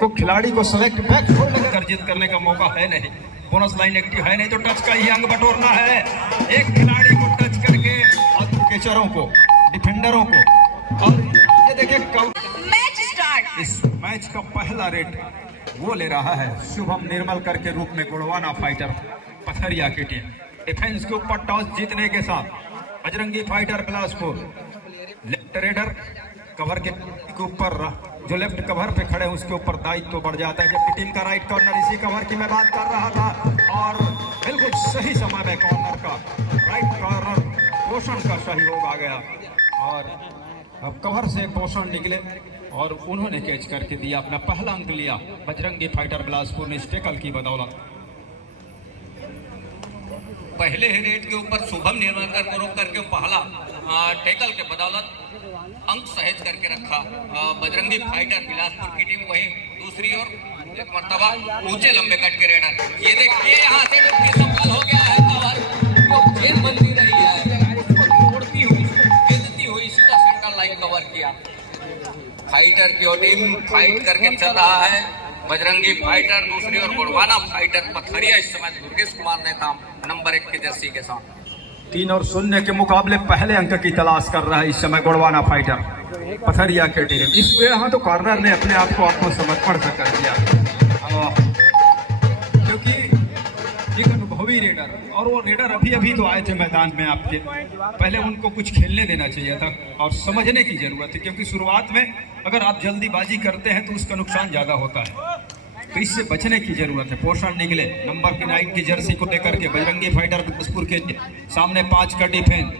को खिलाड़ी को सेलेक्ट बैक होल्ड अर्जित करने का मौका है नहीं, बोनस लाइन एक्टिव है नहीं, तो टच का ही अंग बटोरना है। एक खिलाड़ी को टच करके कैचरों को, डिफेंडरों को, और ये देखिए मैच स्टार्ट। इस मैच का पहला रेड वो ले रहा है शुभम निर्मलकर के रूप में गोड़वाना फाइटर पथरिया की टीम। डिफेंस के ऊपर टॉस जीतने के साथ Bajrangi fighter Bilaspur left raider cover के ऊपर, जो लेफ्ट कवर पे खड़े हैं उसके ऊपर दायित्व तो बढ़ जाता है, जबकि टीम का राइट कॉर्नर इसी कवर की मैं बात कर रहा था, और बिल्कुल सही समय में कॉर्नर का राइट कॉर्नर पोषण का सहयोग आ गया, और अब कवर से पोषण निकले और उन्होंने कैच करके दिया, अपना पहला अंक लिया बजरंगी फाइटर बिलासपुर ने इस टैकल की बदौलत। पहले ही रेड के ऊपर शुभम निर्मलकर को रोक करके पहला टैकल के बदौलत अंक सहेज करके रखा बजरंगी फाइटर बिलासपुर की टीम। वहीं दूसरी ओर एक मर्तबा ऊंचे लंबे कट के रेडर, ये देखिए यहाँ से सफल हो गया है कवर, वो चेन बनती रही है, उसको तोड़ती हुई, गिरती हुई सीधा सेंटर लाइन कवर किया। फाइटर की टीम फाइट करके चल रहा है, बजरंगी फाइटर दूसरी ओर गोड़वाना फाइटर पथरिया इस समय दुर्गेश कुमार ने काम नंबर 1 की जर्सी के साथ 3-0 के मुकाबले पहले अंक की तलाश कर रहा है इस समय गोड़वाना फाइटर पथरिया के टीम। इस वे यहाँ तो कॉर्नर ने अपने आप को आत्मसमर्पण कर दिया, क्योंकि एक अनुभवी रेडर, और वो रेडर अभी तो आए थे मैदान में आपके, पहले उनको कुछ खेलने देना चाहिए था और समझने की जरूरत है, क्योंकि शुरुआत में अगर आप जल्दीबाजी करते हैं तो उसका नुकसान ज्यादा होता है, तो इससे बचने की जरूरत है। पोषण निकले नंबर 9 की जर्सी को लेकर के बजरंगी फाइटर बिलासपुर के सामने 5 का डिफेंस,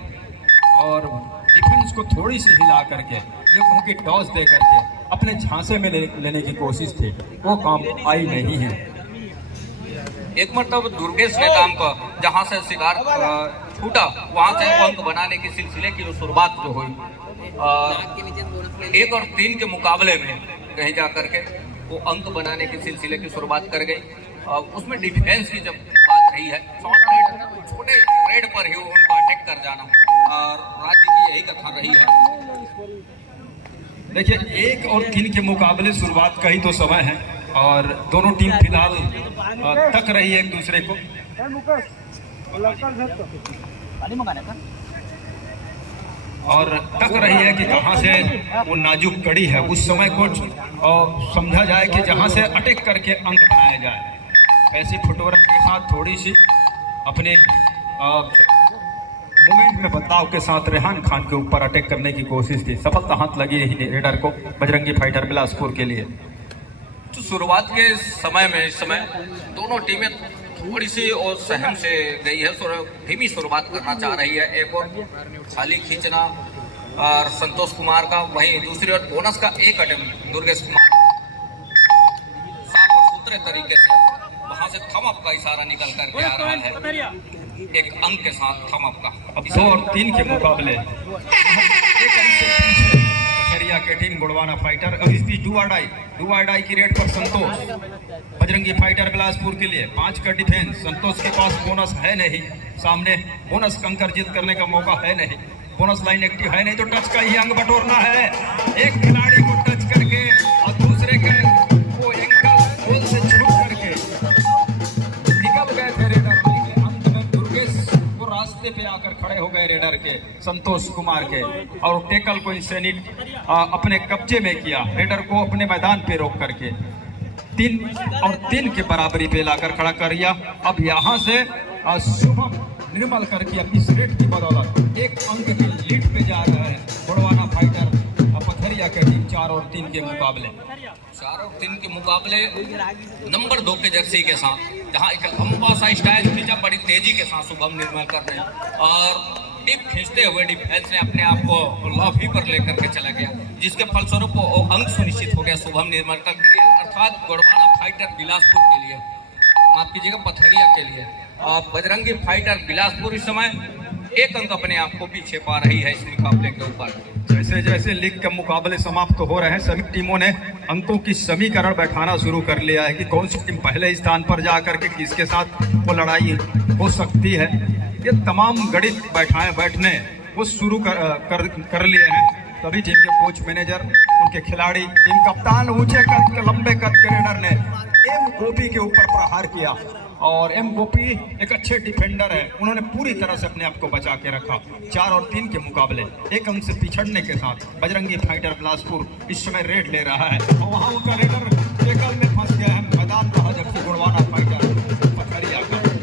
और डिफेंस को थोड़ी सी हिला करके ये उनकी टॉस दे करके अपने झांसे में लेने की कोशिश थी, वो काम आई नहीं है। एक मतलब दुर्गेश ने काम का जहां से शिकार छूटा वहां से अंक बनाने की सिलसिले की जो शुरुआत जो हुई 1 और 3 के मुकाबले में कहीं जा करके वो अंक बनाने के सिलसिले की शुरुआत कर गई। उसमें डिफेंस की जब बात रही है, शॉर्ट रेड छोटे रेड पर ही उनको अटैक कर जाना, और राज्य की यही कथा रही है। देखिए 1 और 3 के मुकाबले शुरुआत का ही तो समय है, और दोनों टीम फिलहाल तक रही है एक दूसरे को, और तक रही है कि कहां से वो नाजुक कड़ी है उस समय को समझा जाए कि जहां से अटैक करके अंक बनाया जाए। ऐसी फुटवर्क के साथ थोड़ी सी अपने मूवमेंट में बदलाव के साथ रेहान खान के ऊपर अटैक करने की कोशिश थी, सफलता हाथ लगी रेडर को बजरंगी फाइटर बिलासपुर के लिए। तो शुरुआत के समय में इस समय दोनों टीमें थोड़ी सी और सहम से गई है, धीमी शुरुआत करना चाह रही है। एक और खाली खींचना और संतोष कुमार का, वहीं दूसरी ओर बोनस का एक अटेम्प्ट दुर्गेश कुमार साफ और सुथरे तरीके से वहां से थम अप का इशारा निकल करके आ रहा है, एक अंक के साथ थम अप का। अब 2 और 3 के मुकाबले पथरिया के टीम गोड़वाना फाइटर, अब इसकी डू और डाई की रेट पर संतोष बजरंगी फाइटर बिलासपुर के लिए 5 का डिफेंस। संतोष के पास बोनस है नहीं, सामने बोनस कंकर जीत करने का मौका है नहीं, बोनस लाइन एक्टिव है नहीं, तो टच का ही अंग बटोरना है। एक खिलाड़ी को टच करके और दूसरे के वो एंकल होल से छू करके निकल गए थे रेडर, लेकिन अंत में दुर्गेश वो रास्ते पे आकर खड़े हो गए रेडर के, संतोष कुमार के, और टैकल को इनसे अपने कब्जे में किया, रेडर को अपने मैदान पे रोक करके 3 और 3 के बराबरी पे लाकर खड़ा कर दिया। अब यहाँ से शुभम निर्मलकर की अपनी रेट की बदौलत 1 अंक की लीड पे जा रहा है गोड़वाना फाइटर पथरिया के टीम 4 और 3 के मुकाबले। 4 और 3 के मुकाबले नंबर 2 के जर्सी के साथ, जहां एक लंबा सा स्टाइल खींचा बड़ी तेजी के साथ शुभम निर्मलकर ने, और टिप खींचते हुए डिफेंस ने अपने आप को लॉबी पर लेकर के चला गया, जिसके फलस्वरूप अंक सुनिश्चित हो गया शुभम निर्मलकर के लिए, अर्थात गोड़वाना फाइटर बिलासपुर के लिए, माफ कीजिएगा पथरिया के लिए। बजरंगी फाइटर बिलासपुर इस समय 1 अंक अपने आप को पीछे पा रही है इस मुकाबले के ऊपर। जैसे जैसे लीग के मुकाबले समाप्त हो रहे हैं, सभी टीमों ने अंकों की समीकरण बैठाना शुरू कर लिया है कि कौन सी टीम पहले स्थान पर जा करके किसके साथ वो लड़ाई हो सकती है। ये तमाम गणित बैठने वो शुरू कर लिए हैं। सभी टीम के कोच मैनेजर उनके खिलाड़ी टीम कप्तान ऊंचे कद के लंबे कद के रेडर ने एम गोपी के ऊपर प्रहार किया और एम गोपी एक अच्छे डिफेंडर है, उन्होंने पूरी तरह से अपने आप को बचा के रखा। 4 और 3 के मुकाबले 1 अंक से पिछड़ने के साथ बजरंगी फाइटर बिलासपुर इस समय रेड ले रहा है और वहां उनका रेडर टेकल में फंस गया है। मैदान कहा जबकि गुड़वाना फाइटर पथरिया का 3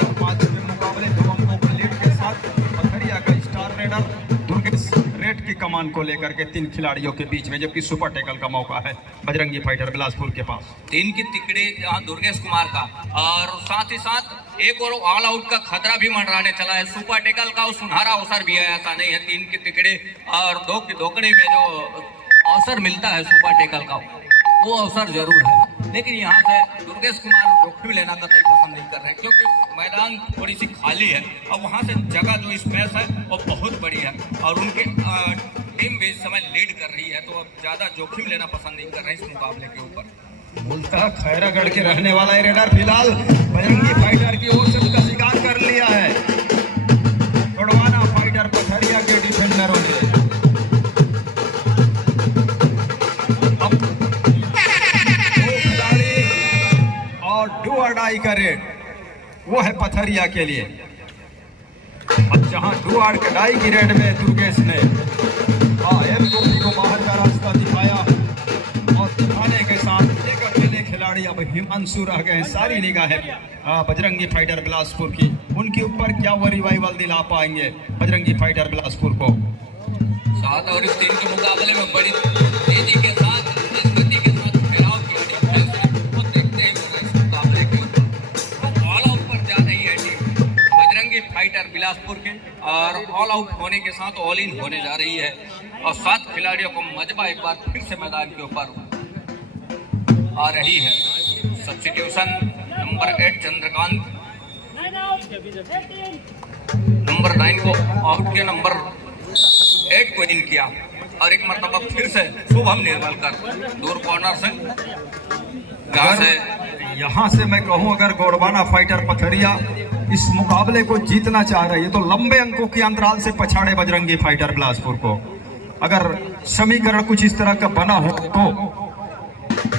और 5 के मुकाबले 2 अंकों के लीड के साथ पथरिया का स्टार रेडर दुर्गेश रेड की कमान को लेकर के 3 खिलाड़ियों के बीच में, जबकि सुपर टेकल का मौका है बजरंगी फाइटर बिलासपुर के पास। 3 की तिकड़ी दुर्गेश कुमार का और साथ ही साथ एक और ऑल आउट का खतरा भी मंडराने चला है। सुपर टेकल का वो सुनहरा अवसर भी है, ऐसा नहीं है। 3 की तिकड़ी और 2 की दोकड़ी में जो अवसर मिलता है सुपर टेकल का, वो अवसर जरूर है, लेकिन यहाँ से दुर्गेश कुमार जोखिम लेना कतई पसंद नहीं कर रहे हैं क्योंकि मैदान थोड़ी सी खाली है और वहाँ से जगह जो स्पेस है वो बहुत बड़ी है और उनके टीम भी इस समय लीड कर रही है, तो अब ज़्यादा जोखिम लेना पसंद नहीं कर रहे हैं इस मुकाबले के ऊपर। मूलतः खैरागढ़ के रहने वाला ये रेडर फिलहाल बजरंगी फाइटर की ओर से उसका शिकार कर लिया है। गुड़वाना फाइटर पथरिया के डिफेंडरों ने अब 2 खिलाड़ी और डू और डाई का रेड वो है पथरिया के लिए। अब जहां डू और डाई की रेड में दुर्गेश ने एम गोपी को बाहर का रास्ता दिखाया और दिखाने के साथ एक अकेले खिलाड़ी अब हिमांशु रह गए। सारी निगाहें बजरंगी फाइटर बिलासपुर की, उनके ऊपर क्या वो रिवाइवल दिला पाएंगे बजरंगी फाइटर बिलासपुर को। 7 और 3 के मुकाबले में बड़ी तेजी के साथ इस गति के साथ फैलाव किया वो देखते हैं इस मुकाबले के ऊपर। ऑल आउट पर जा रही है टीम बजरंगी फाइटर बिलासपुर के और ऑल आउट होने के साथ ऑल इन होने जा रही है और 7 खिलाड़ियों को मजबा एक बार फिर से मैदान के ऊपर आ रही है। सब्स्टिट्यूशन नंबर 8 चंद्रकांत नंबर 9 को आउट किया, नंबर 8 को इन किया और एक मरतबा फिर से शुभम निर्मल कर दूर कॉर्नर से यहाँ से मैं कहूँ अगर गोड़वाना फाइटर पथरिया इस मुकाबले को जीतना चाह रही है तो लंबे अंकों के अंतराल से पछाड़े बजरंगी फाइटर बिलासपुर को। अगर समीकरण कुछ इस तरह का बना हो तो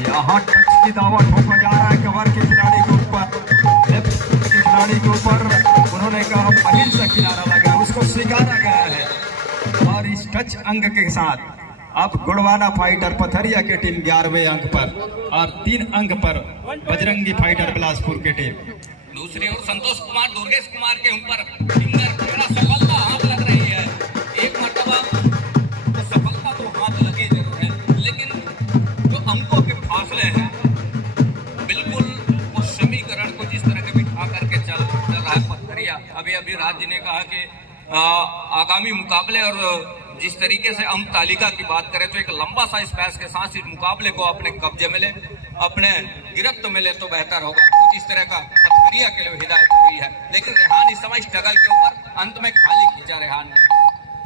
यहाँ टच की दावा ठोका जा रहा है कवर के खिलाड़ी के ऊपर, लेफ्ट के खिलाड़ी के ऊपर उन्होंने कहा पहिल से किनारा लगा, उसको स्वीकारा गया है और इस टच अंक के साथ अब गुड़वाना फाइटर पथरिया की टीम 11वें अंक पर और 3 अंक पर बजरंगी फाइटर बिलासपुर की टीम। दूसरी ओर संतोष कुमार दुर्गेश कुमार के ऊपर फिंगर सफलता हाथ लग रही है। एक मरतबा तो सफलता तो हाथ लगी जरूर है, लेकिन जो अंकों के फासले हैं बिल्कुल उस समीकरण को जिस तरह के बिठा करके चल रहा है पथरिया। अभी राज ने कहा कि आगामी मुकाबले और जिस तरीके से अंक तालिका की बात करें तो एक लंबा सा स्पेस के साथ इस मुकाबले को अपने कब्जे में ले, अपने गिरफ्त में ले तो बेहतर होगा। कुछ इस तरह का पथरिया के लिए हिदायत हुई है, लेकिन रेहान इस समय स्ट्रगल के ऊपर अंत में खाली खींचा रेहान ने।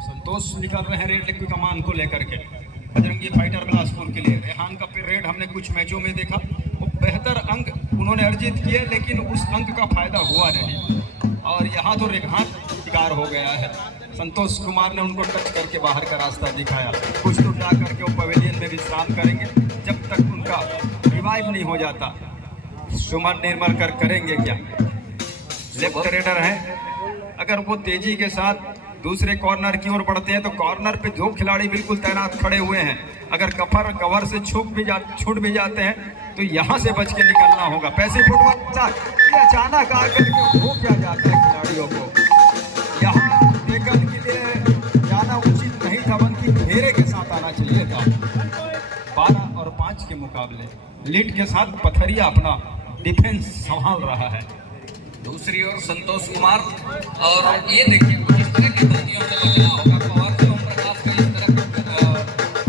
संतोष निकल रहे हैं रेड की कमान को लेकर के बजरंगी फाइटर बिलासपुर के लिए। रेहान का रेड हमने कुछ मैचों में देखा, वो बेहतर अंक उन्होंने अर्जित किए लेकिन उस अंक का फायदा हुआ नहीं और यहाँ तो रेहान शिकार हो गया है। संतोष कुमार ने उनको टच करके बाहर का रास्ता दिखाया। कुछ तो जा करके वो पवेलियन में विश्राम करेंगे जब तक उनका रिवाइव नहीं हो जाता। सुमन निर्मल कर करेंगे क्या? लेफ्ट रेडर है, अगर वो तेजी के साथ दूसरे कॉर्नर की ओर बढ़ते हैं तो कॉर्नर पे 2 खिलाड़ी बिल्कुल तैनात खड़े हुए हैं। अगर कवर से छूट भी जाते हैं तो यहाँ से बच के निकलना होगा। पैसे फुटबॉल अचानक आकर के हो क्या जाता है खिलाड़ियों को, यहाँ टेकल के लिए जाना उचित नहीं था, बल्कि घेरे के साथ आना चाहिए था। 12 और 5 के मुकाबले लीड के साथ पथरिया अपना डिफेंस संभाल रहा है। दूसरी ओर संतोष कुमार और ये देखिए कुछ इस तरह की गलतियों से बचना होगा। पवार से ओम प्रकाश का इस तरह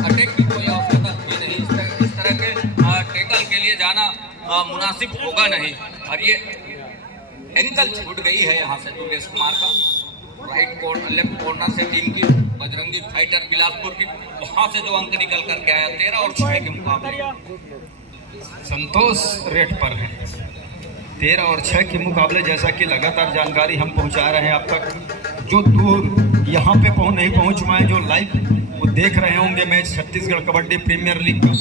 अटैक की कोई आवश्यकता भी नहीं, इस तरह के टेकल के लिए जाना मुनासिब होगा नहीं। और ये एंकल छूट गई है यहाँ से दुर्गेश कुमार का, लेफ्ट कॉर्नर से टीम की बजरंगी फाइटर बिलासपुर की, वहां से जो अंक निकल करके आया 13 और 6 के मुकाबले। संतोष रेट पर है 13 और 6 के मुकाबले। जैसा कि लगातार जानकारी हम पहुंचा रहे हैं आप तक, जो दूर यहाँ पे नहीं पहुंच पाए, जो लाइव वो देख रहे होंगे match Chhattisgarh kabaddi premier league का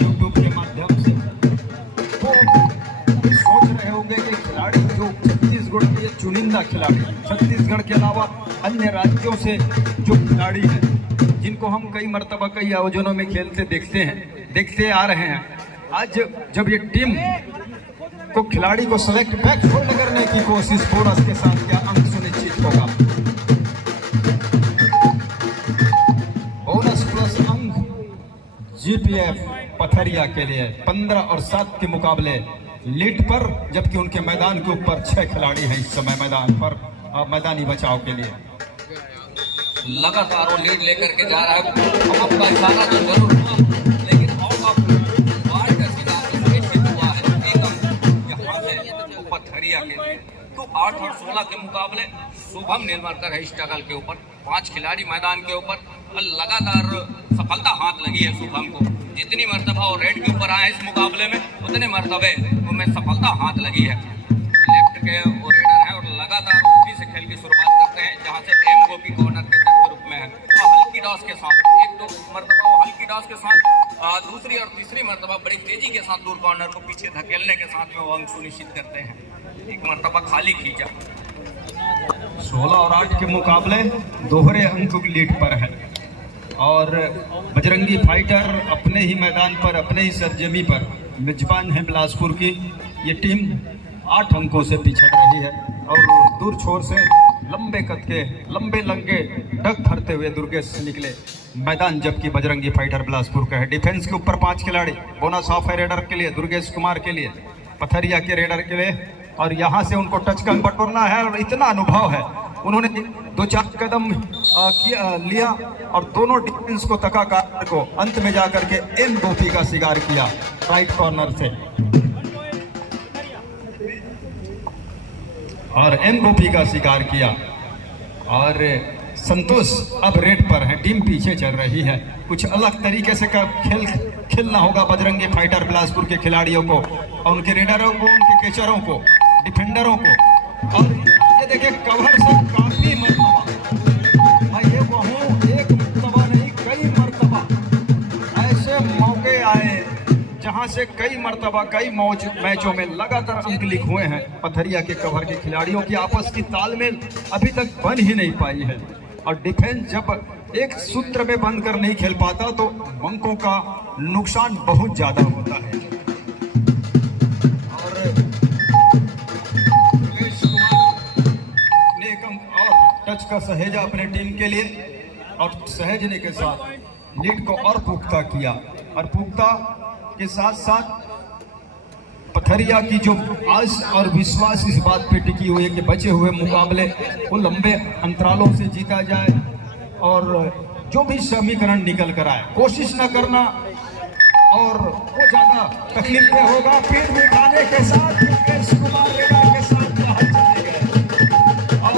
यूट्यूब के माध्यम से, वो सोच रहे होंगे कि खिलाड़ी जो छत्तीसगढ़ के चुनिंदा खिलाड़ी, छत्तीसगढ़ के अलावा अन्य राज्यों से जो खिलाड़ी हैं जिनको हम कई मर्तबा कई आयोजनों में खेलते देखते आ रहे हैं, आज जब ये टीम को खिलाड़ी को सेलेक्ट बैक फोल्ड करने की कोशिश बोनस के साथ क्या अंक सुनिश्चित होगा। बोनस प्लस अंक जीपीएफ पथरिया के लिए 15 और 7 के मुकाबले लीड पर, जबकि उनके मैदान के ऊपर 6 खिलाड़ी हैं इस समय मैदान पर मैदानी बचाव के लिए। लगातार वो लीड लेकर के जा रहा है। हम आपका इशारा तो जरूर हुआ, लेकिन आउट ऑफ बार का शिकार एक हिट हुआ है, एक अंक यहाँ से पथरिया के लिए। तो 8 और 16 के मुकाबले शुभम निर्मलकर है स्ट्रगल के ऊपर, 5 खिलाड़ी मैदान के ऊपर। लगातार सफलता हाथ लगी है शुभम को, जितनी मर्तबा वो रेड के ऊपर आए इस मुकाबले में उतने मर्तबे उनमें सफलता हाथ लगी है। लेफ्ट के वो रेडर है और लगातार उसी से खेल की शुरुआत करते हैं, जहां से एम गोपी कॉर्नर के रूप में है और हल्की टॉस के साथ 1-2 मर्तबा वो हल्की टॉस के साथ दूसरी और तीसरी मर्तबा बड़ी तेजी के साथ दूर कॉर्नर को पीछे धकेलने के साथ में वो अंक सुनिश्चित करते हैं। एक मर्तबा खाली खींचा। 16 और 8 के मुकाबले दोहरे अंक लीड पर है और बजरंगी फाइटर अपने ही मैदान पर, अपने ही सरजमी पर मेजबान है बिलासपुर की। ये टीम 8 अंकों से पिछड़ रही है और दूर छोर से लंबे कद के लंबे लंगे डग भरते हुए दुर्गेश निकले मैदान, जबकि बजरंगी फाइटर बिलासपुर का है। डिफेंस के ऊपर 5 खिलाड़ी, बोनस ऑफ है रेडर के लिए, दुर्गेश कुमार के लिए, पथरिया के रेडर के लिए, और यहाँ से उनको टच का बटोरना है और इतना अनुभव है, उन्होंने 2-4 कदम लिया और दोनों डिफेंस को तकाकार को अंत में जाकर के एम गोपी का शिकार किया राइट कॉर्नर से, और एम गोपी का शिकार किया। और संतोष अब रेड पर है, टीम पीछे चल रही है। कुछ अलग तरीके से खेलना होगा बजरंगी फाइटर बिलासपुर के खिलाड़ियों को और उनके रेडरों को, उनके कैचरों को, डिफेंडरों को। और ये देखिए कवर से काफी मरतबा, मैं ये कहूँ एक मरतबा नहीं कई मरतबा ऐसे मौके आए जहां से कई मरतबा कई मैचों में लगातार अंक लिख हुए हैं। पथरिया के कवर के खिलाड़ियों की आपस की तालमेल अभी तक बन ही नहीं पाई है और डिफेंस जब एक सूत्र में बंद कर नहीं खेल पाता तो अंकों का नुकसान बहुत ज्यादा होता है। और ने एक अंक और टच का सहेजा अपने टीम के लिए और सहेजने के साथ लीड को और पुख्ता किया और पुख्ता के साथ साथ पथरिया की जो आस और विश्वास इस बात पे टिकी हुई है कि बचे हुए मुकाबले वो लंबे अंतरालों से जीता जाए और जो भी समीकरण निकल कर आए कोशिश न करना और वो ज्यादा तकलीफ में होगा। पीठ बिठाने के साथ कुमार के साथ बाहर चले गए और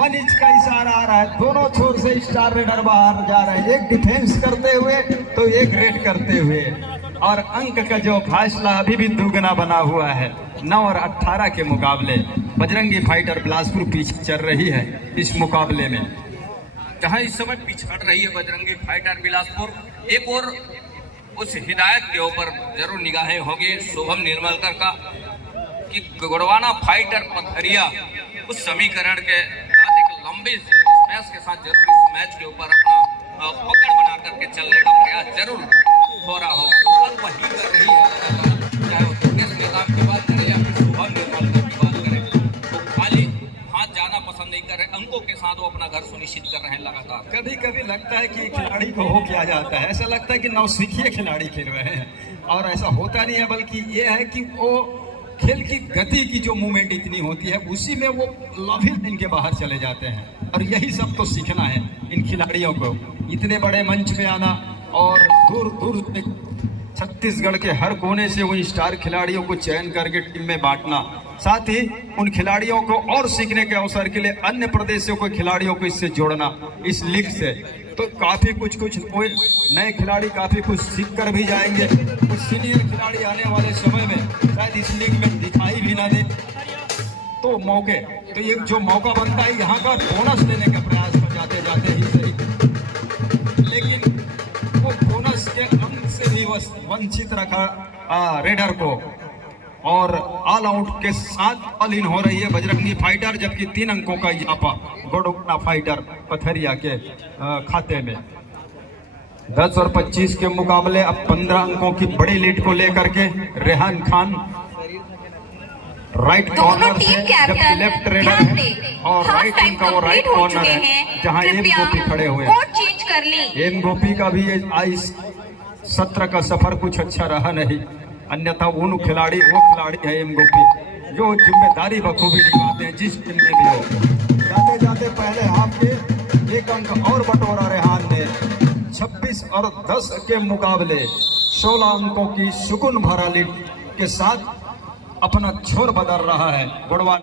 1 इंच का इशारा आ रहा है, दोनों छोर से स्टार रेडर बाहर जा रहे हैं, एक डिफेंस करते हुए तो एक रेड करते हुए, और अंक का जो फासला अभी भी दुगना बना हुआ है। 9 और 18 के मुकाबले बजरंगी फाइटर बिलासपुर पीछे चल रही है इस मुकाबले में, जहां इस समय पिछड़ रही है बजरंगी फाइटर बिलासपुर। एक और उस हिदायत के ऊपर जरूर निगाहें होगी शुभम निर्मलकर का कि गुड़वाना फाइटर पथरिया उस समीकरण के एक लंबे स्पेस के साथ जरूर इस मैच के ऊपर अपना पकड़ बना करके चलने का प्रयास जरूर हो रहा होगा और वही कर रही है। चाहे वो दुर्गेश मैदान की बात करें या फिर शुभम निर्मलकर की बात करें, तो खाली हाथ जाना पसंद नहीं कर रहे, अंकों के साथ वो अपना घर सुनिश्चित कर रहे हैं लगातार। कभी कभी लगता है कि खिलाड़ी को हो क्या जाता है, ऐसा लगता है कि नौसिखिए खिलाड़ी खेल रहे हैं और ऐसा होता नहीं है, बल्कि ये है कि वो खेल की गति की जो मूवमेंट इतनी होती है उसी में वो लाभिल इनके बाहर चले जाते हैं और यही सब तो सीखना है इन खिलाड़ियों को, इतने बड़े मंच पे आना और दूर दूर छत्तीसगढ़ के हर कोने से उन स्टार खिलाड़ियों को चयन करके टीम में बांटना, साथ ही उन खिलाड़ियों को और सीखने के अवसर के लिए अन्य प्रदेशों के खिलाड़ियों को इससे जोड़ना इस लीग से, तो काफी कुछ नए खिलाड़ी काफी कुछ सीख कर भी जाएंगे। कुछ सीनियर खिलाड़ी आने वाले समय में शायद इस लीग में दिखाई भी ना दे तो मौके, तो ये जो मौका बनता है यहाँ का बोनस लेने का प्रयास कर जाते जाते ही सही के अंक से भी वंचित रखा रेडर को, और ऑल आउट के साथ ऑल इन हो रही है बजरंगी फाइटर, जबकि 3 अंकों का इजाफा गोडुकना फाइटर पथरिया के खाते में। 10 और 25 के मुकाबले अब 15 अंकों की बड़ी लीड को लेकर के रेहान खान राइट कॉर्नर से, जबकि लेफ्ट रेडर है और राइट विंग का वो राइट कॉर्नर है जहां एम गोपी खड़े हुए हैं। एम गोपी का भी इस सत्र का सफर कुछ अच्छा रहा नहीं, अन्यथा वो खिलाड़ी है एम गोपी जो जिम्मेदारी बखूबी निभाते हैं जिस टीम में भी हो। जाते जाते पहले हाफ के 1 अंक और बटोरा रेहान ने। 26 और 10 के मुकाबले 16 अंकों की सुकून भरा लीड के साथ अपना छोर बदल रहा है गोडवाना।